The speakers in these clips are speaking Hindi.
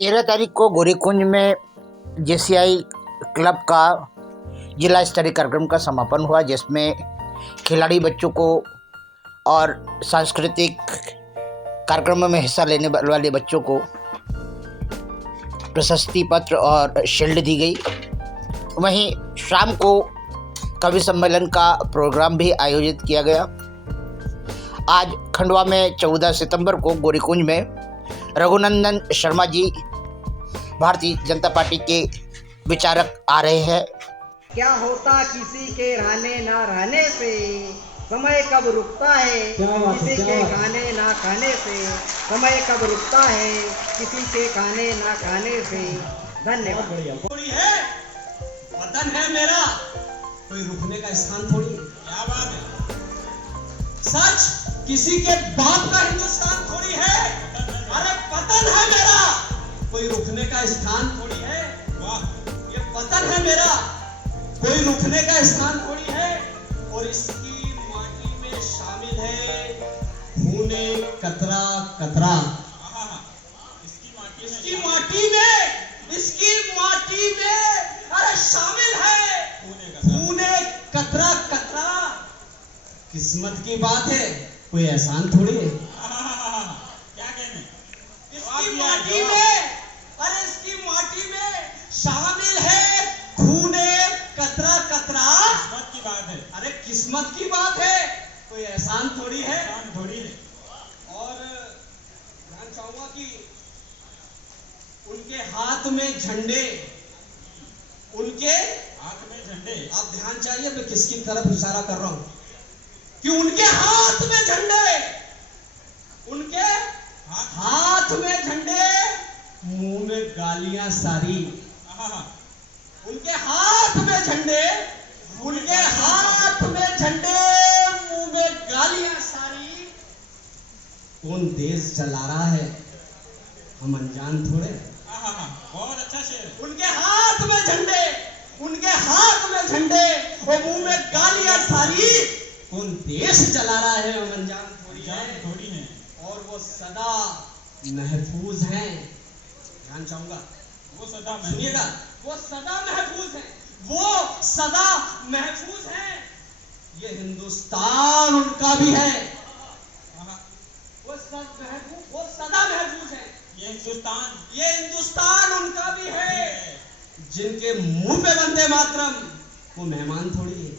13 तारीख को गोरीकुंज में जेसीआई क्लब का जिला स्तरीय कार्यक्रम का समापन हुआ, जिसमें खिलाड़ी बच्चों को और सांस्कृतिक कार्यक्रमों में हिस्सा लेने वाले बच्चों को प्रशस्ति पत्र और शील्ड दी गई। वहीं शाम को कवि सम्मेलन का प्रोग्राम भी आयोजित किया गया। आज खंडवा में 14 सितंबर को गोरीकुंज में रघुनंदन शर्मा जी भारतीय जनता पार्टी के विचारक आ रहे हैं। क्या होता किसी के रहने ना रहने से, समय कब रुकता है किसी के खाने ना खाने से, समय कब रुकता है किसी के खाने ना खाने से। धन्यवाद। थोड़ी है वतन है मेरा, कोई रुकने का स्थान थोड़ी। क्या बात है, सच किसी के बाप का हिंदुस्तान थोड़ी है। अरे वतन है मेरा, कोई रुकने का स्थान थोड़ी है। वाह, ये वतन है मेरा, कोई रुकने का स्थान थोड़ी है। और इसकी माटी में शामिल है खूने कतरा कतरा। इसकी माटी में अरे शामिल है खूने कतरा कतरा। किस्मत की बात है, कोई एहसान थोड़ी है। क्या कहने, इसकी माटी में अरे इसकी माटी में शामिल है खूने कतरा कतरा। किस्मत की बात है, अरे किस्मत की बात है, कोई एहसान थोड़ी है। और ध्यान चाहूंगा कि उनके हाथ में झंडे, उनके हाथ में झंडे। आप ध्यान चाहिए मैं किसकी तरफ इशारा कर रहा हूं कि उनके हाथ में झंडे, उनके हाथ में झंडे, मुंह में गालियां सारी। उनके हाथ में झंडे, उनके हाथ में झंडे, मुंह में गालियां सारी। कौन देश चला रहा है, हम अनजान थोड़े। बहुत अच्छा शेर। उनके हाथ में झंडे, उनके हाथ में झंडे और मुंह में गालियां सारी। कौन देश चला रहा है, हम अनजान थोड़ी है। और वो सदा महफूज हैं। ध्यान चाहूंगा, वो सदा, सुनिएगा, वो सदा महफूज है, वो सदा महफूज है। ये हिंदुस्तान उनका भी है, वो सदा महफूज है। ये हिंदुस्तान उनका भी है। जिनके मुंह पे वंदे मातरम, वो मेहमान थोड़ी है।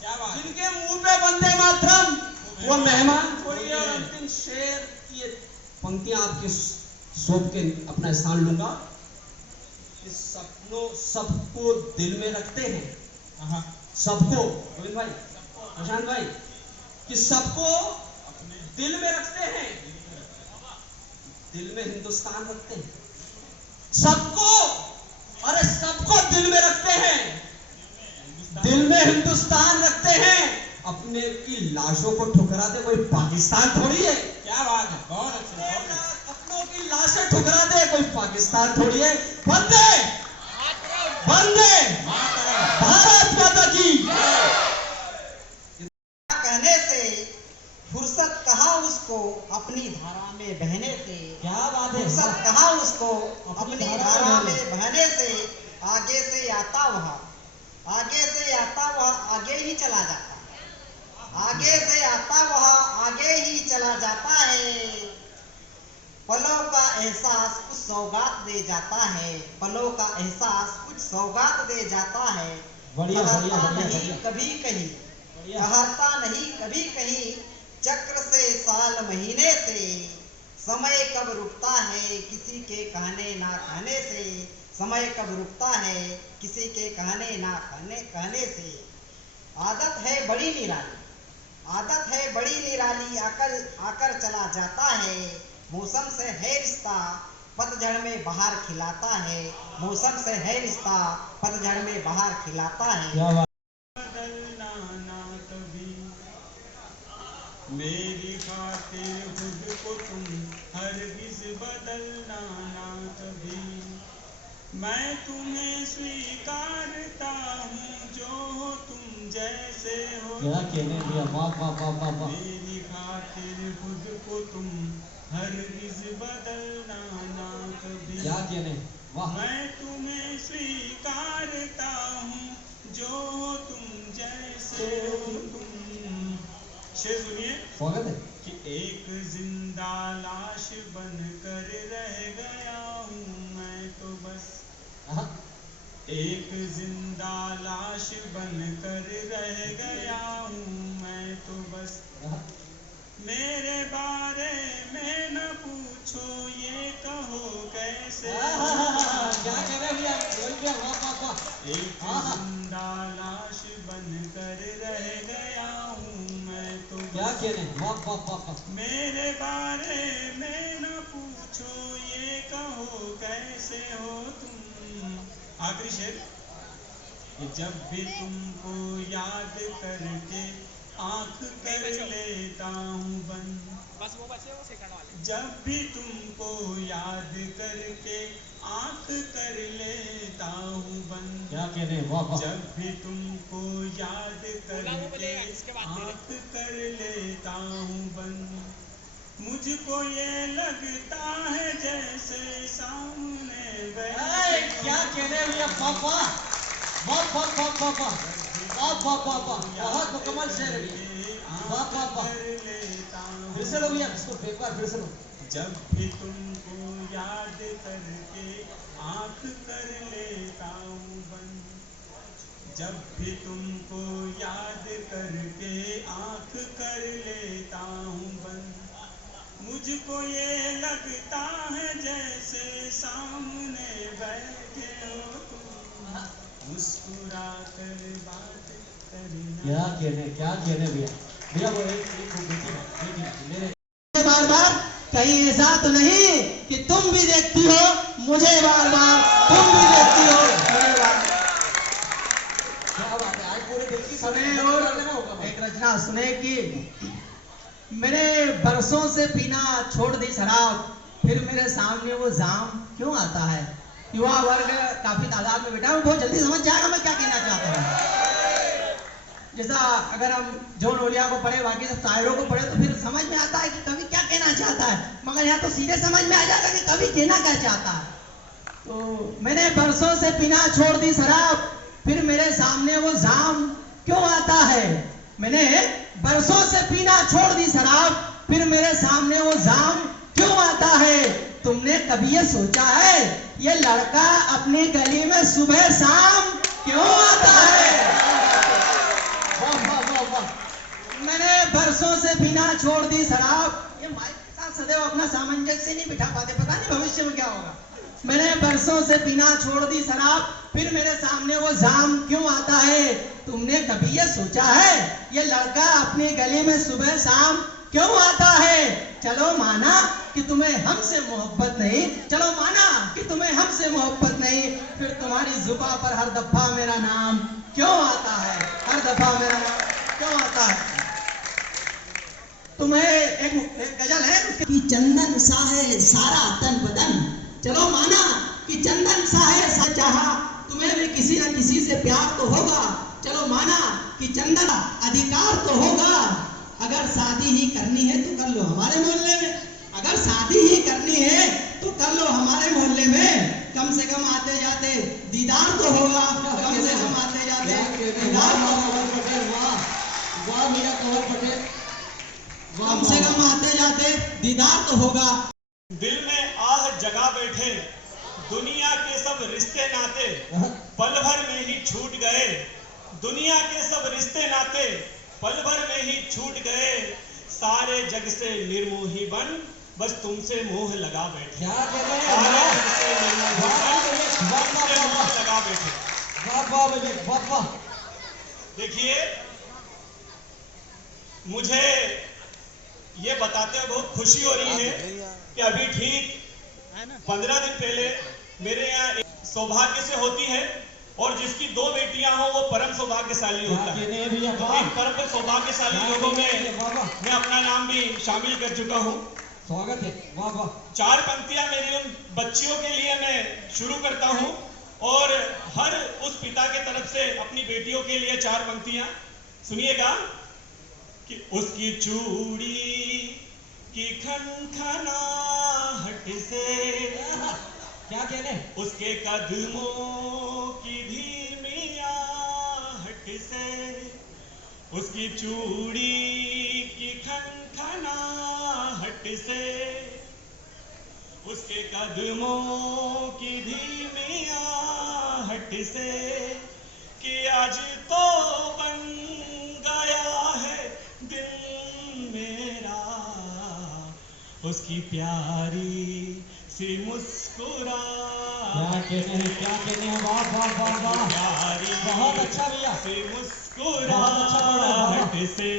क्या बात, जिनके मुंह पे वंदे मातरम, वो मेहमान थोड़ी है। और अंतिम शेर की पंक्तियां आपके सौंप के अपना स्थान लूंगा। इस सपनों सबको दिल में रखते हैं, सबको, गोविंद भाई, प्रशांत भाई, कि सबको दिल में रखते हैं, दिल में हिंदुस्तान रखते हैं। सबको, अरे सबको दिल में रखते हैं, दिल में हिंदुस्तान रखते हैं। अपने की लाशों को ठुकरा दे कोई पाकिस्तान थोड़ी है। क्या बात है, बहुत अच्छा। अपनों की लाशें ठुकरा दे कोई पाकिस्तान थोड़ी है। वंदे वंदे भारत माता की। कहने से फुर्सत कहाँ उसको अपनी धारा में बहने से। क्या बात है, फुर्सत कहाँ उसको अपनी धारा में बहने से। आगे से आता वह, आगे से आता वह आगे ही चला जाता है, आगे से आता वह आगे ही चला जाता है। पलों का एहसास कुछ सौगात दे जाता है, पलों का एहसास कुछ सौगात दे जाता है। ठहरता नहीं कभी कहीं, ठहरता नहीं कभी कहीं, चक्र से साल महीने से। समय कब रुकता है किसी के कहने ना कहने से, समय कब रुकता है किसी के कहने ना कहने से। आदत है बड़ी निराली, आदत है बड़ी निराली, आकर चला जाता है। मौसम से है रिश्ता, पतझड़ में बाहर खिलाता है, मौसम से है रिश्ता, पतझड़ में बाहर खिलाता है। मेरी खातिर खुद को तुम हरगिज़ बदलना ना कभी। मैं तुम्हें स्वीकारता हूँ जो हो तुम जैसे हो। क्या कहने दिया, वाह वाह वाह वाह वाह। मेरी खातिर खुद को तुम हर रिज बदलना ना कभी। क्या कहने, वाह। मैं तुम्हें स्वीकारता हूँ जो तुम जैसे हो तुम। शेर सुनिए। स्वागत है। कि एक जिंदा लाश बनकर रह गया हूँ मैं तो बस। हाँ। एक जिंदा लाश बनकर रह गया हूँ मैं तो बस। हाँ। मेरे बारे में न पूछो ये कहो कैसे। क्या कह रहे भैया, बोल दिया, वाह वाह वाह। एक जिंदा लाश बनकर रह गया हूँ मैं तो क्या बस। कहने, वाह वाह वाह वाह। मेरे बारे में न पूछो ये कहो कैसे हो तुम। आखिरी शेर। कि जब भी तुमको याद करके आंख कर लेता हूँ बंद। जब भी तुमको याद करके आंख कर लेता हूँ बंद। क्या कहने, वाह वाह। जब भी तुमको याद करके आंख कर लेता हूँ बंद। मुझको ये लगता है जैसे सामने क्या कहने भैया, वाह वाह वाह वाह वाह वाह वाह वाह वाह वाह वाह। बहुत मुकम्मल शेर है भैया, वाह वाह वाह। फिर से लो भैया, इसको एक बार फिर से लो। जब भी तुमको याद करके आंख कर लेता हूँ बंद। जब भी तुमको याद करके आंख कर लेता हूँ बंद। मुझको ये लगता है जैसे सामने बैठे हो तुम। मुस्कुरा कर बात करना। क्या कहने भैया, भैया वो एक बेटी मेरे बार बार कहीं ऐसा तो नहीं कि तुम भी देखती हो मुझे बार बार, तुम भी देखती हो मुझे बार। क्या बात है, आज पूरे देखी सुने और एक रचना सुने कि मैंने बरसों से पीना छोड़ दी शराब, फिर मेरे सामने वो जाम क्यों आता है। युवा वर्ग काफी तादाद में बैठा है, वो बहुत जल्दी समझ जाएगा मैं क्या कहना चाहता हूँ। जैसा अगर हम जॉन ओलिया को पढ़े, बाकी सब शायरों को पढ़े, तो फिर समझ में आता है कि कवि क्या कहना चाहता है, मगर यहाँ तो सीधे समझ में आ जाएगा कि कवि कहना क्या चाहता है। तो मैंने बरसों से पीना छोड़ दी शराब, फिर मेरे सामने वो जाम क्यों आता है। मैंने बरसों से पीना छोड़ दी शराब, फिर मेरे सामने वो जाम क्यों आता है। तुमने कभी ये सोचा है ये लड़का अपनी गली में सुबह शाम क्यों आता है। मैंने बरसों से पीना छोड़ दी शराब। ये माइक के साथ सदैव अपना सामंजस्य नहीं बिठा पाते, पता नहीं भविष्य में क्या होगा। मैंने बरसों से पीना छोड़ दी शराब, फिर मेरे सामने वो जाम क्यों आता है। तुमने कभी ये सोचा है ये लड़का अपनी गली में सुबह शाम क्यों आता है। चलो माना कि तुम्हें हमसे मोहब्बत नहीं, चलो माना कि तुम्हें हमसे मोहब्बत नहीं, फिर तुम्हारी जुबान पर हर दफा मेरा नाम क्यों आता है, हर दफा मेरा नाम क्यों आता है। तुम्हें एक गजल है कि चंदन सा है सारा तन बदन। चलो माना कि चंदन सा है सा चाहा, तुम्हें भी किसी न किसी से प्यार तो होगा। चलो माना कि चंदन अधिकार तो होगा। अगर शादी ही करनी है तो कर लो हमारे मोहल्ले में, अगर शादी ही करनी है तो कर लो हमारे मोहल्ले में। कम से कम आते जाते दीदार तो होगा, कम से कम आते जाते दीदार तो होगा। वाह मेरा कंवर पटेल, कम से कम आते जाते दीदार तो होगा। दिल में आह जगा बैठे दुनिया के सब रिश्ते नाते, पल भर में ही छूट गए। दुनिया के सब रिश्ते नाते पल भर में ही छूट गए। सारे जग से निर्मोही बन बस तुमसे मोह लगा बैठे। क्या कहते हैं, सारे वाह जग से निर्मोही बन तुमसे मोह लगा बैठे। वाह वाह भैया, वाह वाह। देखिए, मुझे ये बताते हुए बहुत खुशी हो रही है कि अभी ठीक 15 दिन पहले मेरे यहाँ एक सौभाग्य से होती है, और जिसकी 2 बेटियां हो वो परम सौभाग्यशाली होता है। तो इन परम सौभाग्यशाली लोगों में मैं अपना नाम भी शामिल कर चुका हूँ। स्वागत है, वाह वाह। 4 पंक्तियां मेरी उन बच्चियों के लिए मैं शुरू करता हूँ, और हर उस पिता के तरफ से अपनी बेटियों के लिए 4 पंक्तियां सुनिएगा। कि उसकी चूड़ी की खनखनाहट से, क्या कहने, उसके कदमों की धीमी आहट से, उसकी चूड़ी की खनखनाहट से, उसके कदमों की धीमी आहट से, कि आज तो बन गया है दिल मेरा, उसकी प्यारी सी मुस्कुराहट, क्या कहने हैं, वाह वाह वाह वाह, प्यारी बहुत अच्छा भैया, सी बहुत अच्छा पढ़ा, वाह। मुस्कुराहट से